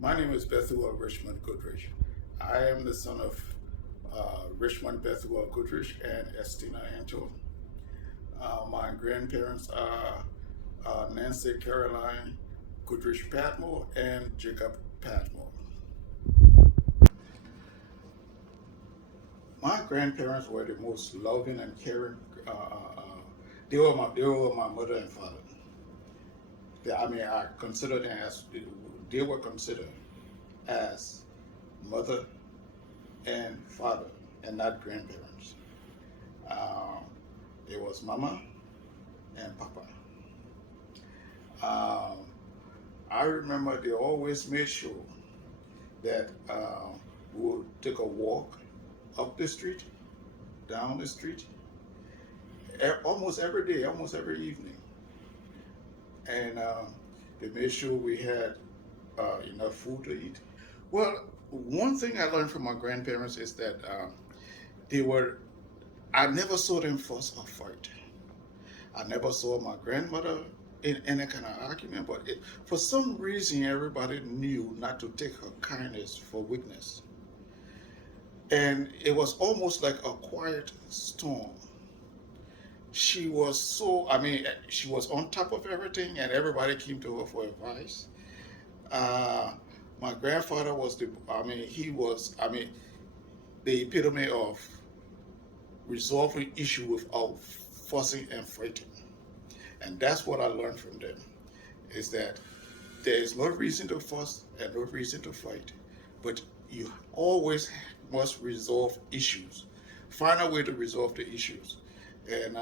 My name is Bethuel Richmond Goodridge. I am the son of Richmond Bethuel Goodridge and Estina Angel. My grandparents are Nancy Caroline Goodridge Patmore and Jacob Patmore. My grandparents were the most loving and caring. They were my mother and father. I consider them as they were considered as mother and father, and not grandparents. Um, it was mama and papa. Um, I remember they always made sure that we would take a walk up the street, down the street, almost every day, almost every evening. And they made sure we had enough food to eat. Well, one thing I learned from my grandparents is that they were, I never saw them fuss or fight. I never saw my grandmother in any kind of argument, but for some reason, everybody knew not to take her kindness for weakness. And it was almost like a quiet storm. She was on top of everything, and everybody came to her for advice. Uh, my grandfather was the epitome of resolving issue without fussing and fighting. And that's what I learned from them, is that there is no reason to fuss and no reason to fight, but you always must resolve issues. Find a way to resolve the issues. And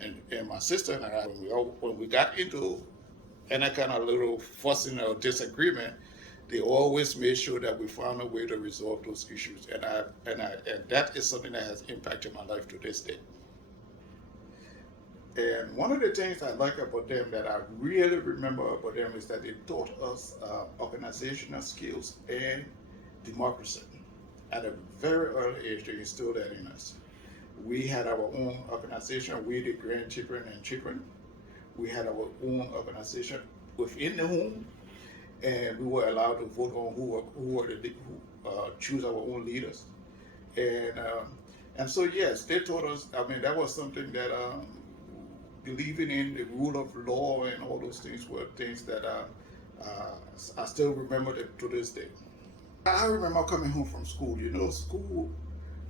and my sister and I, when we got into any kind of little fussing or disagreement, they always made sure that we found a way to resolve those issues. And that is something that has impacted my life to this day. And one of the things I like about them that I really remember about them is that they taught us organizational skills and democracy. At a very early age, they instilled that in us. We had our own organization, we the grandchildren and children. We had our own organization within the home, and we were allowed to vote on who choose our own leaders. And so yes, they taught us. I mean, that was something that believing in the rule of law and all those things were things that I still remember to this day. I remember coming home from school. You know, school,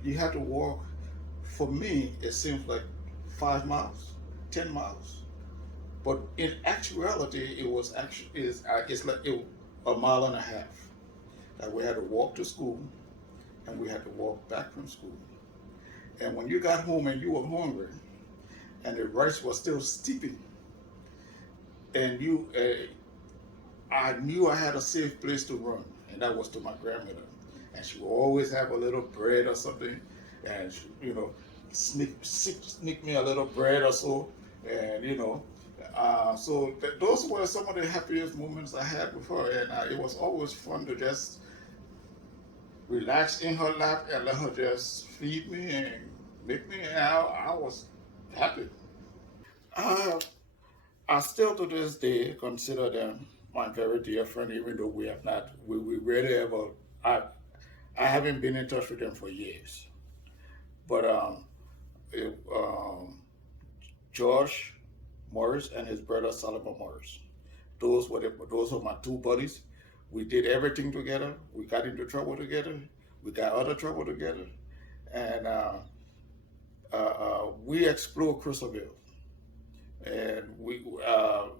you had to walk. For me, it seems like 5 miles, 10 miles, but in actuality, it was actually it's like a mile and a half that we had to walk to school, and we had to walk back from school. And when you got home and you were hungry, and the rice was still steeping, and I knew I had a safe place to run, and that was to my grandmother. And she would always have a little bread or something, and she, sneak me a little bread or so, and those were some of the happiest moments I had with her, and it was always fun to just relax in her lap and let her just feed me and make me, and I was happy. Uh, I still to this day consider them my very dear friend, even though we rarely ever, I, I haven't been in touch with them for years. But George Morris and his brother Solomon Morris, those were my two buddies. We did everything together. We got into trouble together. We got out of trouble together, and we explored Crozierville. And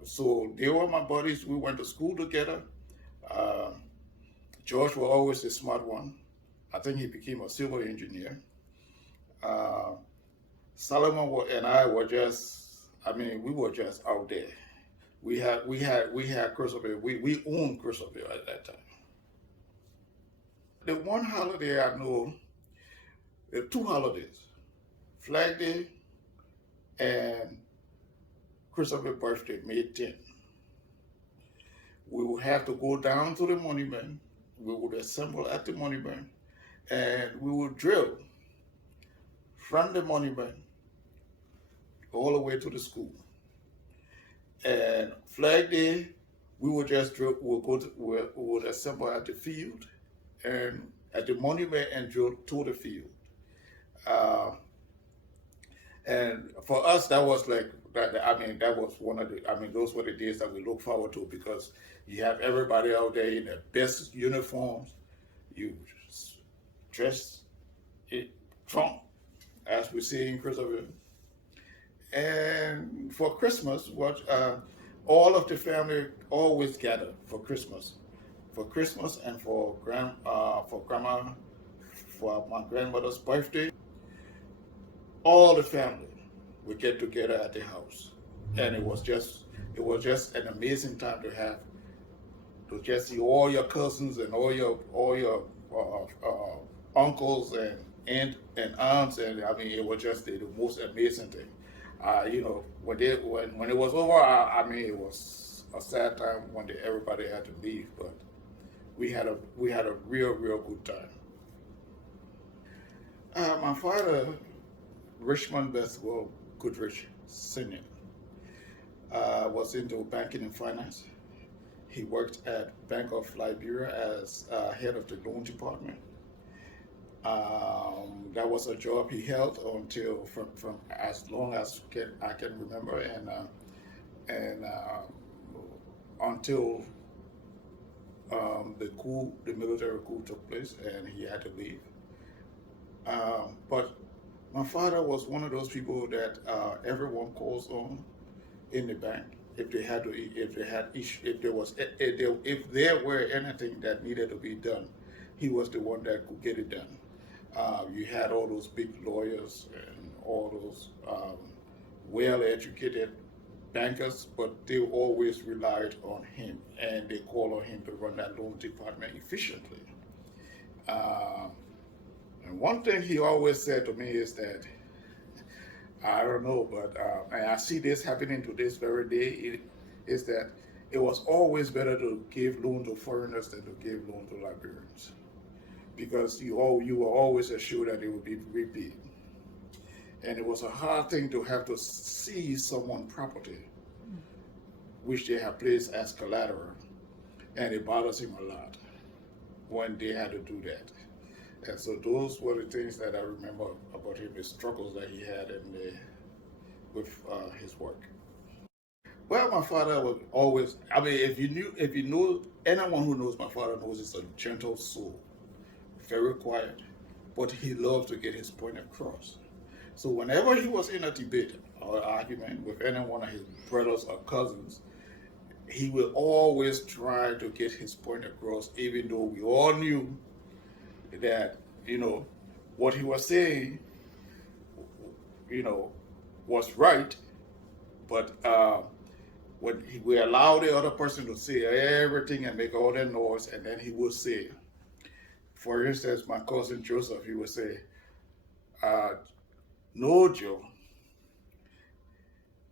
so they were my buddies. We went to school together. Uh, George was always the smart one. I think he became a civil engineer. Uh, and I were we were just out there. We had Crozierville. We owned Crozierville at that time. The one holiday I know, there are two holidays: Flag Day and Christopher's birthday, May 10th. We would have to go down to the monument. We would assemble at the monument, and we would drill from the monument all the way to the school. And Flag Day we would just we would assemble at the field and at the monument and drill to the field. Uh, and for us, that was like that. I mean, that was one of the. I mean, those were the days that we look forward to because you have everybody out there in their best uniforms. You dress it Trump, as we see in Crozierville. And for Christmas, what all of the family always gather for Christmas and for grandma, for my grandmother's birthday. All the family would get together at the house, and it was just an amazing time to just see all your cousins and all your uncles and and aunts, and I mean it was just the most amazing thing. You know, when it was over, I mean it was a sad time when everybody had to leave, but we had a real good time. My father, Richmond Bethuel Goodridge Senior, was into banking and finance. He worked at Bank of Liberia as head of the loan department. That was a job he held until from as long as I can remember, and until the military coup took place, and he had to leave. But my father was one of those people that everyone calls on in the bank if they had to, if they had issue, if there were anything that needed to be done, he was the one that could get it done. You had all those big lawyers and all those well-educated bankers, but they always relied on him, and they called on him to run that loan department efficiently. Uh, and one thing he always said to me is that I don't know, but and I see this happening to this very day. Is that it was always better to give loan to foreigners than to give loan to Liberians because you were always assured that it would be repaid. And it was a hard thing to have to seize someone's property, which they have placed as collateral, and it bothers him a lot when they had to do that. And so those were the things that I remember about him, the struggles that he had with his work. Well, my father was always, I mean, if you know, anyone who knows my father knows he's a gentle soul, very quiet, but he loved to get his point across. So whenever he was in a debate or argument with any one of his brothers or cousins, he will always try to get his point across, even though we all knew that, you know, what he was saying, you know, was right, but when we allow the other person to say everything and make all that noise, and then he would say, for instance, my cousin Joseph, he would say, uh, no, Joe,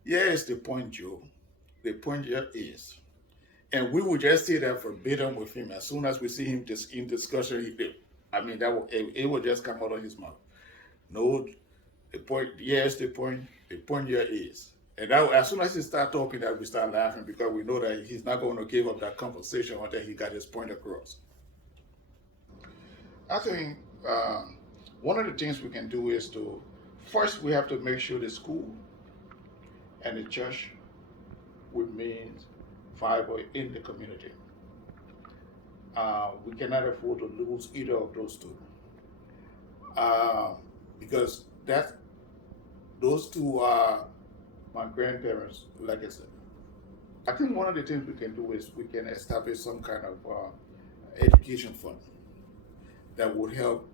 here is the point, Joe. The point here is. And we would just say that verbatim with him. As soon as we see him in discussion, I mean, it would just come out of his mouth. No, the point, yes, the point here is. And that, as soon as he start talking, that we start laughing because we know that he's not going to give up that conversation until he got his point across. I think one of the things we can do is to, first we have to make sure the school and the church remains viable in the community. We cannot afford to lose either of those two uh, because those two are my grandparents' legacy. I think one of the things we can do is we can establish some kind of education fund that would help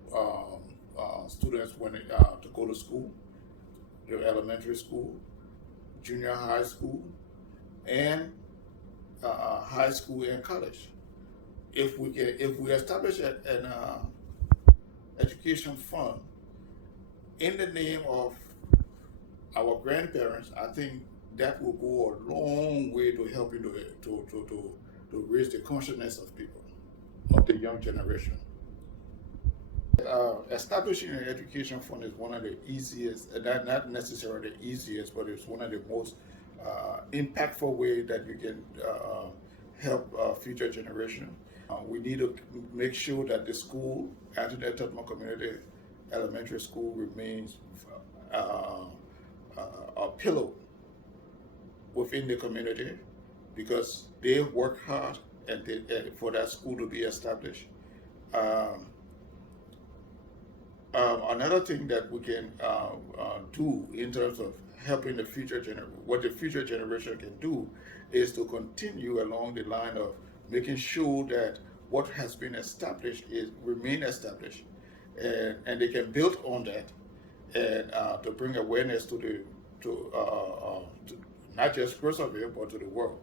students when to go to school, their elementary school, junior high school, and high school and college. If we establish an education fund in the name of our grandparents, I think that will go a long way to helping to raise the consciousness of people, of the young generation. Establishing an education fund is one of the easiest, not necessarily the easiest, but it's one of the most impactful way that you can help future generations. We need to make sure that the school, Antoinette Tutman Community Elementary School, remains uh, a pillow within the community because they work hard for that school to be established. Um, Another thing that we can do in terms of helping the future generation, what the future generation can do, is to continue along the line of making sure that what has been established is remain established, and they can build on that, and to bring awareness to not just Crozierville but to the world.